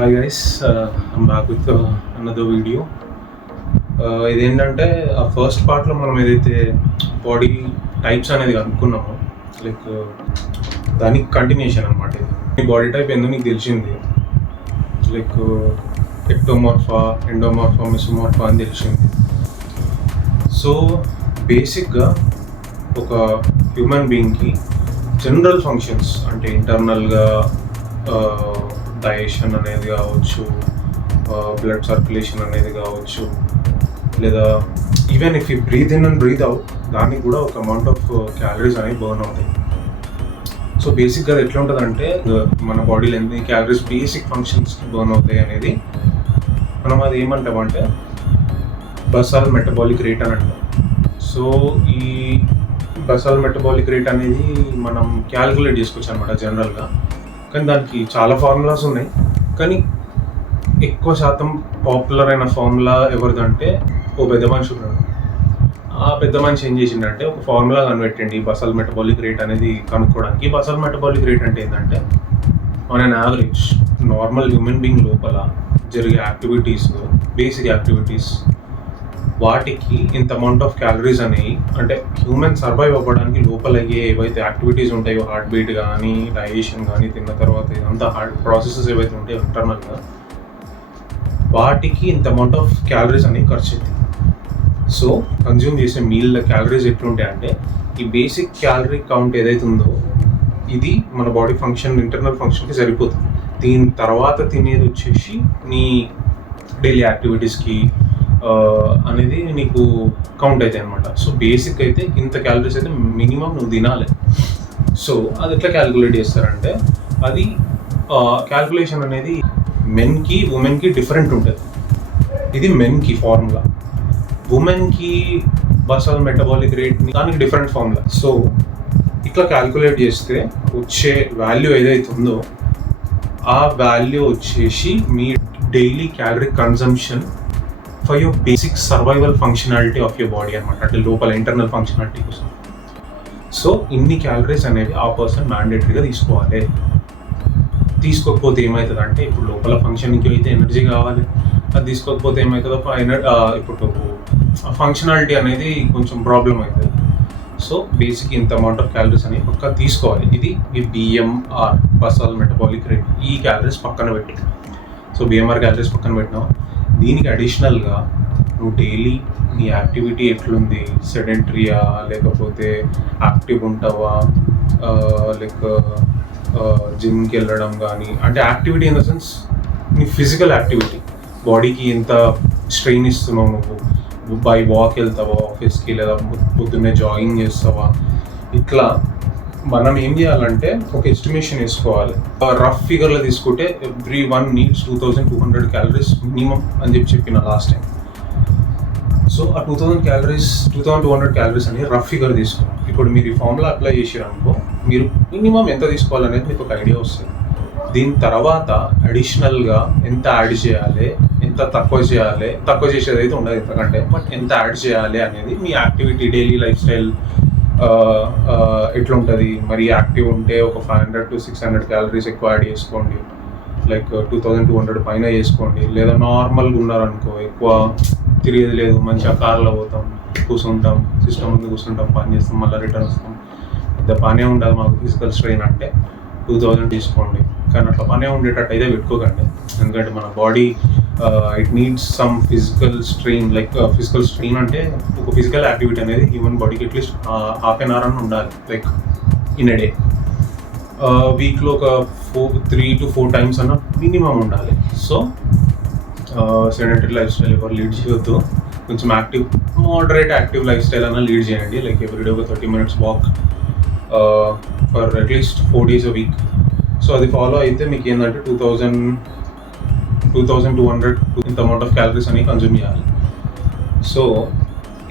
Hi guys, I'm back with another video. ఇదేంటంటే ఆ first పార్ట్లో మనం ఏదైతే బాడీ టైప్స్ అనేది అనుకున్నామో లైక్ దానికి కంటిన్యూషన్ అనమాట. ఇది బాడీ టైప్ ఎందుకు నీకు తెలిసింది, లైక్ ఎక్టోమార్ఫా, ఎండోమార్ఫా, మెసోమార్ఫా అని తెలిసింది. సో బేసిక్గా ఒక హ్యూమన్ బీయింగ్కి జనరల్ ఫంక్షన్స్ అంటే ఇంటర్నల్గా డైజెషన్ అనేది కావచ్చు, బ్లడ్ సర్క్యులేషన్ అనేది కావచ్చు, లేదా even if you breathe in and breathe out దానికి కూడా ఒక అమౌంట్ ఆఫ్ క్యాలరీస్ అనేవి బర్న్ అవుతాయి. సో బేసిక్గా ఎట్లా ఉంటుందంటే మన బాడీలో ఎన్ని క్యాలరీస్ బేసిక్ ఫంక్షన్స్కి బర్న్ అవుతాయి అనేది మనం అది ఏమంటామంటే బసాల్ మెటబాలిక్ రేట్ అని అంటాం. సో ఈ బసాల్ మెటబాలిక్ రేట్ అనేది మనం క్యాలిక్యులేట్ చేసుకోవచ్చు అనమాట జనరల్గా. కానీ దానికి చాలా ఫార్ములాస్ ఉన్నాయి, కానీ ఎక్కువ శాతం పాపులర్ అయిన ఫార్ములా ఎవరిదంటే ఓ పెద్ద మనిషి ఉన్నాడు. ఆ పెద్ద మనిషి ఏం చేసిండంటే ఒక ఫార్ములా కనిపెట్టండి బసల్ మెటబాలిక్ రేట్ అనేది కనుక్కోవడానికి. బసల్ మెటబాలిక్ రేట్ అంటే ఏంటంటే on an average normal human being లోపల జరిగే యాక్టివిటీస్, బేసిక్ యాక్టివిటీస్, వాటికి ఇంత అమౌంట్ ఆఫ్ క్యాలరీస్ అనేవి అంటే హ్యూమన్ సర్వైవ్ అవ్వడానికి లోపల అయ్యే ఏవైతే యాక్టివిటీస్ ఉంటాయో, హార్ట్ బీట్ కానీ, డైజెషన్ కానీ, తిన్న తర్వాత ఇదంతా హార్ట్ ప్రాసెసెస్ ఏవైతే ఉంటాయో ఇంటర్నల్గా, వాటికి ఇంత అమౌంట్ ఆఫ్ క్యాలరీస్ అనేవి ఖర్చు అవుతాయి. సో కన్జ్యూమ్ చేసే మీల్ క్యాలరీస్ ఎట్లుంటాయి అంటే ఈ బేసిక్ క్యాలరీ కౌంట్ ఏదైతే ఉందో ఇది మన బాడీ ఫంక్షన్, ఇంటర్నల్ ఫంక్షన్కి సరిపోతుంది. దీని తర్వాత తినేది వచ్చేసి నీ డైలీ యాక్టివిటీస్కి అనేది నీకు కౌంట్ అవుతాయి అనమాట. సో బేసిక్ అయితే ఇంత క్యాలరీస్ అయితే మినిమం నువ్వు తినాలి. సో అది ఎట్లా క్యాలిక్యులేట్ చేస్తారంటే అది క్యాలిక్యులేషన్ అనేది మెన్కి ఉమెన్కి డిఫరెంట్ ఉంటుంది. ఇది మెన్కి ఫార్ములా, ఉమెన్కి బసల్ మెటబాలిక్ రేట్ దానికి డిఫరెంట్ ఫార్ములా. సో ఇట్లా క్యాలిక్యులేట్ చేస్తే వచ్చే వాల్యూ ఏదైతే ఉందో ఆ వాల్యూ వచ్చేసి మీ daily calorie consumption for your basic survival functionality of your body అనమాట, అంటే లోపల ఇంటర్నల్ ఫంక్షనాలిటీ కోసం. సో ఇన్ని క్యాలరీస్ అనేవి ఆ పర్సన్ మ్యాండేటరీగా తీసుకోవాలి. తీసుకోకపోతే ఏమవుతుంది అంటే ఇప్పుడు లోపల ఫంక్షన్కి అయితే ఎనర్జీ కావాలి, అది తీసుకోకపోతే ఏమవుతుందో ఇప్పుడు ఫంక్షనాలిటీ అనేది కొంచెం ప్రాబ్లం అవుతుంది. సో బేసిక్ ఇంత అమౌంట్ ఆఫ్ క్యాలరీస్ అనేవి పక్కా తీసుకోవాలి. ఇది ఈ బిఎంఆర్ బసల్ మెటబాలిక్ రేట్, ఈ క్యాలరీస్ పక్కన పెట్టి. సో బిఎంఆర్ క్యాలరీస్ పక్కన పెట్టినాం. దీనికి అడిషనల్గా నువ్వు డైలీ నీ యాక్టివిటీ ఎట్లుంది, సెడెంటరీయా లేకపోతే యాక్టివ్ ఉంటావా, లైక్ జిమ్కి వెళ్ళడం కానీ, అంటే యాక్టివిటీ ఇన్ ద సెన్స్ నీ ఫిజికల్ యాక్టివిటీ, బాడీకి ఎంత స్ట్రెయిన్ ఇస్తున్నావు, నువ్వు బై వాక్ వెళ్తావా ఆఫీస్కి, లేదా పొద్దున్నే జాగింగ్ చేస్తావా, ఇట్లా మనం ఏం చేయాలంటే ఒక ఎస్టిమేషన్ వేసుకోవాలి. రఫ్ ఫిగర్లో తీసుకుంటే every one needs 2200 calories minimum అని చెప్పిన లాస్ట్ టైం. సో ఆ 2200 క్యాలరీస్ అని రఫ్ ఫిగర్ తీసుకోవాలి. ఇప్పుడు మీరు ఈ ఫార్ములా అప్లై చేసారనుకో మీరు మినిమం ఎంత తీసుకోవాలనేది మీకు ఒక ఐడియా వస్తుంది. దీని తర్వాత అడిషనల్గా ఎంత యాడ్ చేయాలి, ఎంత తక్కువ చేయాలి, తక్కువ చేసేది అయితే ఉండదు ఎంతకంటే, బట్ ఎంత యాడ్ చేయాలి అనేది మీ యాక్టివిటీ, డైలీ లైఫ్ స్టైల్ ఎట్లుంటుంది. మరి యాక్టివ్ ఉంటే ఒక 500 to 600 క్యాలరీస్ ఎక్కువ యాడ్ చేసుకోండి, లైక్ 2200 పైన చేసుకోండి. లేదా నార్మల్గా ఉన్నారనుకో, ఎక్కువ తిరిగేది లేదు, మంచిగా కార్లో పోతాం, కూర్చుంటాం, సిస్టమ్ ముందు కూర్చుంటాం, పని చేస్తాం, మళ్ళీ రిటర్న్ వస్తాం, పెద్ద పనే ఉండదు మాకు ఫిజికల్ స్ట్రెయిన్ అంటే 2000 తీసుకోండి. కానీ అట్లా పనే ఉండేటట్టు అయితే పెట్టుకోకండి, ఎందుకంటే మన body it needs some physical strain. Like physical strain అంటే ఒక ఫిజికల్ యాక్టివిటీ అనేది హ్యూమన్ బాడీకి అట్లీస్ట్ హాఫ్ అన్ అవర్ అని ఉండాలి, లైక్ ఇన్ ఎ డే. వీక్లో ఒక 3 to 4 times అన్న మినిమం ఉండాలి. సో సెడెంటరీ లైఫ్ స్టైల్ ఎవరు లీడ్ చేయొద్దు, కొంచెం active, moderate active life style అన్న లీడ్ చేయండి. లైక్ ఎవ్రీడే ఒక 30 minutes walk for at least 4 days a week. So అది ఫాలో అయితే మీకు ఏంటంటే 2200 ఇంత అమౌంట్ ఆఫ్ క్యాలరీస్ అనేవి కన్జ్యూమ్ చేయాలి. సో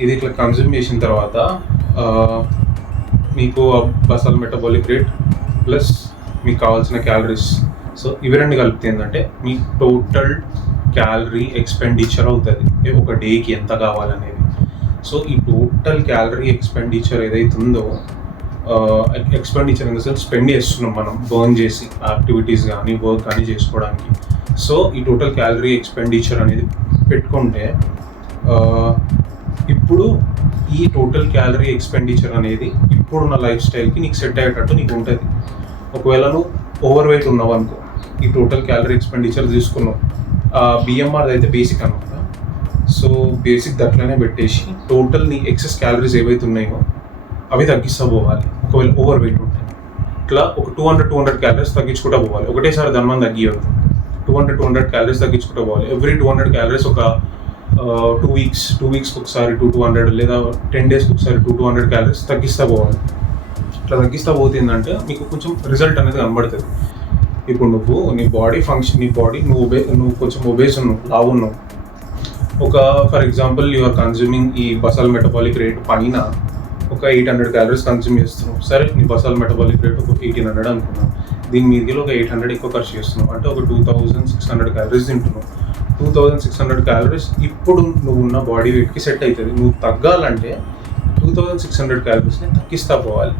ఇది ఇట్లా కన్జ్యూమ్ చేసిన తర్వాత మీకు బసల్ మెటబాలిక్ రేట్ ప్లస్ మీకు కావాల్సిన క్యాలరీస్, సో ఇవి రెండు కలిపితే ఏంటంటే మీ టోటల్ క్యాలరీ ఎక్స్పెండిచర్ అవుతుంది ఒక డేకి ఎంత కావాలనేది. సో ఈ టోటల్ క్యాలరీ ఎక్స్పెండిచర్ ఏదైతే ఉందో expenditure in the sense spend చేస్తున్నాం మనం బర్న్ చేసి యాక్టివిటీస్ కానీ వర్క్ కానీ చేసుకోవడానికి. సో ఈ టోటల్ క్యాలరీ ఎక్స్పెండిచర్ అనేది పెట్టుకుంటే ఇప్పుడు ఈ టోటల్ క్యాలరీ ఎక్స్పెండిచర్ అనేది ఇప్పుడున్న లైఫ్ స్టైల్కి నీకు సెట్ అయ్యేటట్టు నీకు ఉంటుంది. ఒకవేళ నువ్వు ఓవర్ వెయిట్ ఉన్నావు అనుకో, ఈ టోటల్ క్యాలరీ ఎక్స్పెండిచర్ తీసుకున్నావు, బిఎంఆర్ అయితే బేసిక్ అనమాట. సో బేసిక్ దట్లనే పెట్టేసి టోటల్ నీ ఎక్సెస్ క్యాలరీస్ ఏవైతే ఉన్నాయో అవి తగ్గిస్తూ పోవాలి. ఒకవేళ ఓవర్ వెయిట్ ఉంటాయి ఇట్లా ఒక 200 క్యాలరీస్ తగ్గించుకుంటూ పోవాలి. ఒకటేసారి దాని తగ్గియదు. 200 క్యాలరీస్ తగ్గించుకుంటూ పోవాలి. ఎవ్రీ 200 క్యాలరీస్ ఒక 2 వీక్స్కి ఒకసారి 200 లేదా 10 డేస్కి ఒకసారి 200 క్యాలరీస్ తగ్గిస్తూ పోవాలి. ఇట్లా తగ్గిస్తూ పోతుందంటే మీకు కొంచెం రిజల్ట్ అనేది కనబడుతుంది. ఇప్పుడు నువ్వు నీ బాడీ ఫంక్షన్, నువ్వు కొంచెం ఒబేస్ ఉన్నావు, లావు ఉన్నావు, ఒక ఫర్ ఎగ్జాంపుల్ యూఆర్ కన్జ్యూమింగ్ ఈ బసల్ మెటబాలిక్ రేట్ పైన ఒక 800 క్యాలరీస్ కన్జ్యూమ్ చేస్తున్నావు. సరే, నీ బసల్ మెటబాలిక్ రేట్ ఒక 1800 అనుకున్నావు. దీని మీదకి ఒక 800 ఎక్కువ ఖర్చు చేస్తున్నావు అంటే ఒక 2600 క్యాలరీస్ తింటున్నావు. 2600 క్యాలరీస్ ఇప్పుడు నువ్వు ఉన్న బాడీ వెయిట్కి సెట్ అవుతుంది. నువ్వు తగ్గాలంటే 2600 క్యాలరీస్ని తగ్గిస్తా పోవాలి.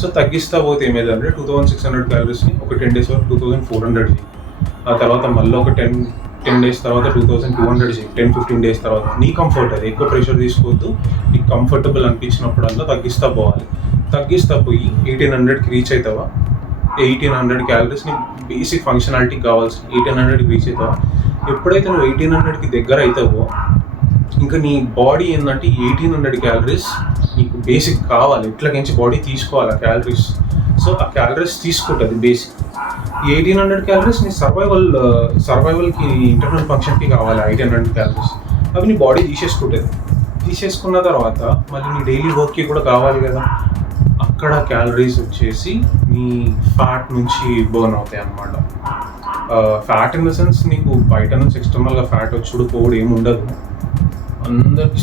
సో తగ్గిస్తా పోతే ఏమైందంటే 2600 క్యాలరీస్ని ఒక 10 డేస్ వరకు 2400 చేయి. ఆ తర్వాత మళ్ళీ ఒక 10 డేస్ తర్వాత 2200 చేయి. 10-15 డేస్ తర్వాత నీ కంఫర్ట్, అది ఎక్కువ ప్రెషర్ తీసుకోవద్దు. నీకు కంఫర్టబుల్ అనిపించినప్పుడల్లా తగ్గిస్తా పోవాలి. తగ్గిస్తా పోయి 1800కి రీచ్ అవుతావా, 1800 క్యాలరీస్ని బేసిక్ ఫంక్షనాలిటీకి కావాల్సిన 1800కి రీచ్ అవుతావా. ఎప్పుడైతే నువ్వు 1800కి దగ్గర అవుతావో ఇంకా నీ బాడీ ఏంటంటే 1800 క్యాలరీస్ నీకు బేసిక్ కావాలి. ఎట్లాగైంచి బాడీ తీసుకోవాలి ఆ క్యాలరీస్. సో ఆ క్యాలరీస్ తీసుకుంటుంది బేసిక్. ఈ 1800 క్యాలరీస్ నీ సర్వైవల్కి ఇంటర్నల్ ఫంక్షన్కి కావాలి. 1800 క్యాలరీస్ అవి నీ బాడీ తీసేసుకుంటుంది. తీసేసుకున్న తర్వాత మళ్ళీ నీ డైలీ వర్క్కి కూడా కావాలి కదా. అక్కడ క్యాలరీస్ వచ్చేసి నీ ఫ్యాట్ నుంచి బర్న్ అవుతాయి అన్నమాట. ఫ్యాట్ ఇన్ ద సెన్స్ నీకు బయట నుంచి ఎక్స్టర్నల్గా ఫ్యాట్ వచ్చుడు పోవడం ఏమి ఉండదు. అందరికి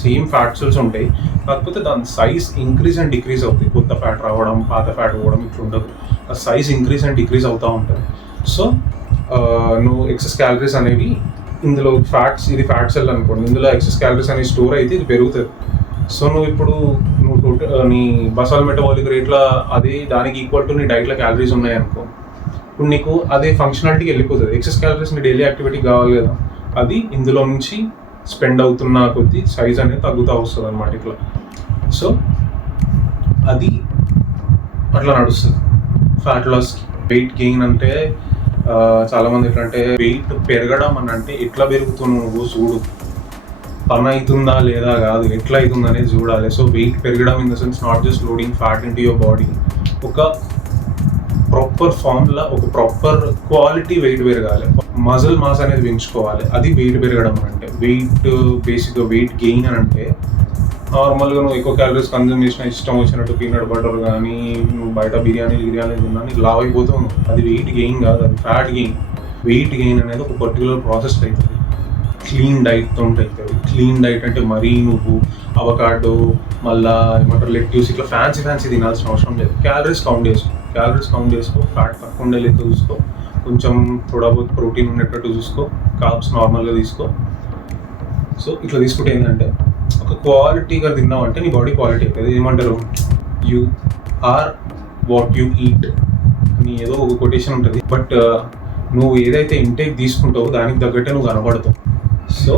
సేమ్ ఫ్యాట్ సెల్స్ ఉంటాయి, కాకపోతే దాని సైజ్ ఇంక్రీజ్ అండ్ డిక్రీజ్ అవుతాయి. కొత్త ఫ్యాట్ రావడం, పాత ఫ్యాట్ పోవడం ఇట్లా ఉండదు. ఆ సైజ్ ఇంక్రీజ్ అండ్ డిక్రీజ్ అవుతూ ఉంటుంది. సో నువ్వు ఎక్సెస్ క్యాలరీస్ అనేవి ఇందులో ఇది ఫ్యాట్ సెల్ అనుకోండి, ఇందులో ఎక్సెస్ క్యాలరీస్ అనేవి స్టోర్ అయితే ఇది పెరుగుతుంది. సో నువ్వు నీ బసాల్ మెటబాలిక్ రేట్లో అదే దానికి ఈక్వల్ టు నీ డైట్లో క్యాలరీస్ ఉన్నాయనుకో, ఇప్పుడు నీకు అదే ఫంక్షనాలిటీకి వెళ్ళిపోతుంది. ఎక్సెస్ క్యాలరీస్ నీ డైలీ యాక్టివిటీకి కావాలి కదా, అది ఇందులో నుంచి స్పెండ్ అవుతున్న కొద్దీ సైజ్ అనేది తగ్గుతూ వస్తుంది అన్నమాట ఇట్లా. సో అది అట్లా నడుస్తుంది ఫ్యాట్ లాస్కి. వెయిట్ గెయిన్ అంటే చాలామంది ఎట్లా అంటే వెయిట్ పెరగడం అని అంటే ఎట్లా పెరుగుతున్నావు నువ్వు చూడు, పని అవుతుందా లేదా కాదు, ఎట్లా అవుతుంది అనేది చూడాలి. సో వెయిట్ పెరగడం in the sense not just loading fat into your body, ఒక ప్రాపర్ ఫార్మ్లా ఒక ప్రాపర్ క్వాలిటీ వెయిట్ పెరగాలి. మజిల్ మాస్ అనేది పెంచుకోవాలి. అది వెయిట్ పెరగడం అంటే. బేసిక్గా వెయిట్ గెయిన్ అని అంటే నార్మల్గా నువ్వు ఎక్కువ క్యాలరీస్ కన్జ్యూమ్ చేసిన ఇష్టం వచ్చినట్టు పీనట్ బటర్ కానీ నువ్వు బయట బిర్యానీ తిన్నా నీకు లావ్ అయిపోతావు. అది వెయిట్ గెయిన్ కాదు, అది ఫ్యాట్ గెయిన్. వెయిట్ గెయిన్ అనేది ఒక పర్టికులర్ ప్రాసెస్ అవుతుంది. క్లీన్ డైట్తో అవుతుంది. క్లీన్ డైట్ అంటే మరీ నువ్వు అవకాడో మళ్ళీ ఏమంటారు లెట్యూస్ ఇట్లా ఫ్యాన్సీ తినాల్సిన అవసరం లేదు. క్యాలరీస్ కౌంట్ చేసుకో. ఫ్యాట్ తక్కువ ఉండే లెక్క చూసుకో, కొంచెం థోడా బహుత్ ప్రోటీన్ ఉండేటట్టు చూసుకో, కార్బ్స్ నార్మల్గా తీసుకో. సో ఇట్లా తీసుకుంటే ఏంటంటే ఒక క్వాలిటీగా తిన్నావంటే నీ బాడీ క్వాలిటీ అవుతుంది. ఏమంటారు, you are what you eat అని ఏదో ఒక కొటేషన్ ఉంటుంది. బట్ నువ్వు ఏదైతే ఇంటేక్ తీసుకుంటావో దానికి తగ్గట్టే నువ్వు కనబడతావు. సో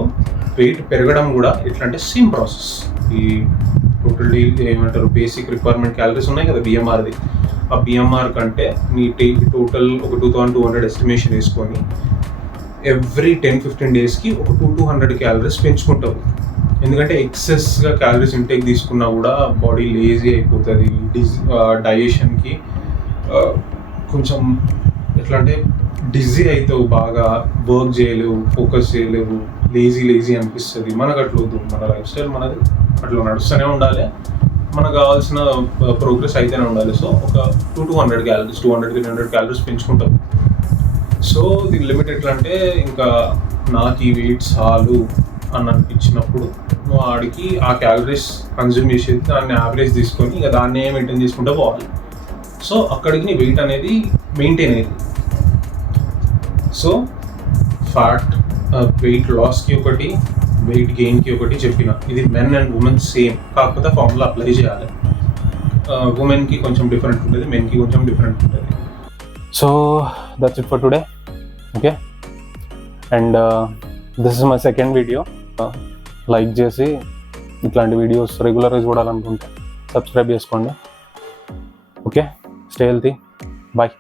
వెయిట్ పెరగడం కూడా ఎట్లా అంటే సేమ్ ప్రాసెస్. ఈ టోటల్ ఏమంటారు బేసిక్ రిక్వైర్మెంట్ క్యాలరీస్ ఉన్నాయి కదా బిఎంఆర్ది, ఆ బిఎంఆర్ కంటే నీ టోటల్ ఒక 2200 ఎస్టిమేషన్ వేసుకొని ఎవ్రీ 10-15 డేస్కి ఒక 200 క్యాలరీస్ పెంచుకుంటావు. ఎందుకంటే ఎక్సెస్గా క్యాలరీస్ ఇంటేక్ తీసుకున్నా కూడా బాడీ లేజీ అయిపోతుంది. డైజెషన్కి కొంచెం ఎట్లా అంటే డిజీ అవుతావు, బాగా వర్క్ చేయలేవు, ఫోకస్ చేయలేవు, లేజీ అనిపిస్తుంది. మనకు అట్లా వద్దు. మన లైఫ్ స్టైల్ మనది అట్లా నడుస్తూనే ఉండాలి, మనకు కావాల్సిన ప్రోగ్రెస్ అయితేనే ఉండాలి. సో ఒక 200 క్యాలరీస్ 200-300 క్యాలరీస్ పెంచుకుంటాం. సో దీని లిమిట్ ఎట్లా అంటే ఇంకా నాకు ఈ వెయిట్ చాలు అని అనిపించినప్పుడు నువ్వు ఆడికి ఆ క్యాలరీస్ కన్జ్యూమ్ చేసేది దాన్ని యావరేజ్ తీసుకొని ఇక దాన్నే మెయింటైన్ చేసుకుంటూ పోవాలి. సో అక్కడికి నీ వెయిట్ అనేది మెయింటైన్ అయ్యింది. సో వెయిట్ లాస్కి ఒకటి, వెయిట్ గెయిన్కి ఒకటి చెప్పిన. ఇది మెన్ అండ్ ఉమెన్ సేమ్, కాకపోతే ఫార్ములా అప్లై చేయాలి. ఉమెన్కి కొంచెం డిఫరెంట్ ఉంటుంది, మెన్కి కొంచెం డిఫరెంట్ ఉంటుంది. So that's it for today. Okay, and this is my second video. Like చేసి ఇట్లాంటి వీడియోస్ రెగ్యులర్గా చూడాలనుకుంటే సబ్స్క్రైబ్ చేసుకోండి. Okay, stay healthy, bye.